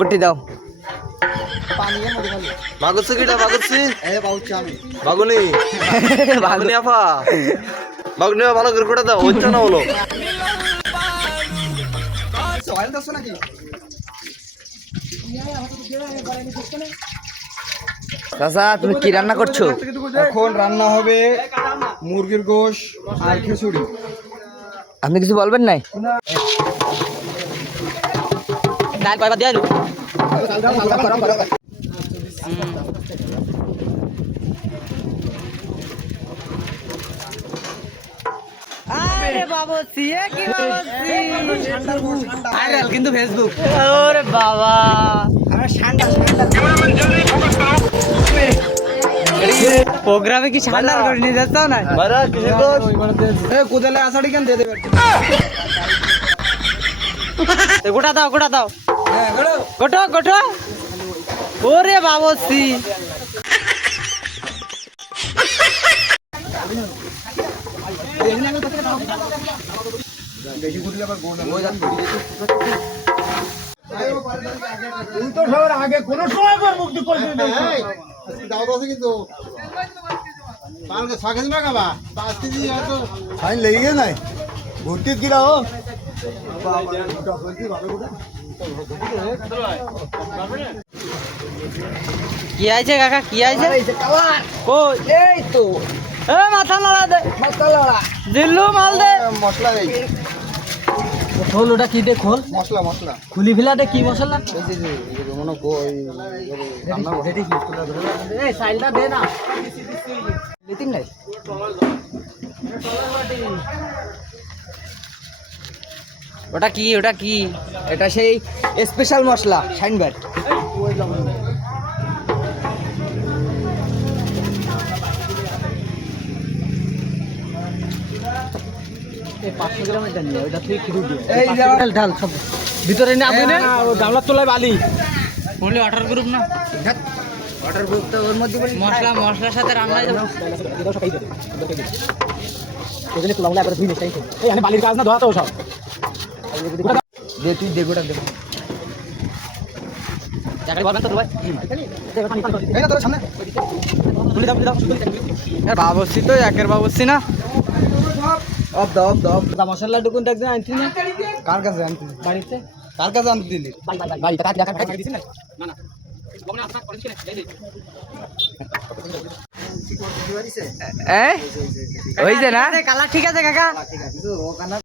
গুটি দাও। মাগুছি কিটা মাগুছি এই বাউচ্ছি আমি মাগুনি। মাগুনি আফা। মাগুনি ভালো করে কোটা দাও হচ্ছে না নাকি চাচা, তুমি কি রান্না করছ? এখন রান্না হবে মুরগির গোশ আর খিচুড়ি। আপনি কিছু বলবেন নাই? ডাল পাইবা দিয়ে আরে বাবা সিয়ে কি বাবা ভাইরাল কিন্তু ফেসবুক ওরে বাবা। প্রোগ্রামে কি ঠান্ডা করে নিয়ে যাচ্ছ না? গোশ এ আসাড়ি কেন দিয়ে দেবে? গোটা দাও গোটা দাও। হ্যাঁ গড়ো গোটো গোটো। ওরে বাবসি। বেশি ঘুরলে আবার গোল হয়ে যাবে তুই তো সবার আগে কোন সময় মুক্তি করে দাও দাও কিন্তু। ফাইন লেগে গেছে নাই। ভর্তি কিরা ও কি আছে কাকা? কি আছে কই? এই তো। এ মাথা লড়া দে। মাথা লড়া দিল্লু মাল দে। মশলা এই। খোল ওটা কি দে খোল? মশলা মশলা। খুলি ফিলা দে কি মশলা? এই সাইলটা দে না। নাই? ওটা কি ওটা কি? এটা সেই স্পেশাল মশলা শাইনবার ঢাল সব। ভিতরে নিয়ে আপনি গামলার তলায় বালি। বললে ওয়াটার গ্রুপ না? ওয়াটার গ্রুপ তো ওর মধ্যে মশলা মশলার সাথে রান্না দে তুই দে গোটা দে। জায়গায় বলবেন তো ভাই এই না তোর সামনে। তুলে দাও তুলে দাও বাবসি তো একের বাবসি না। অফ দাও অফ দাও দা। মশলা ডুকুন একদিন আনছি না? কার কাছে বাড়িতে। কার কাছে আনতে দিলি? বাড়িতে না না। ঠিক আছে কাকা?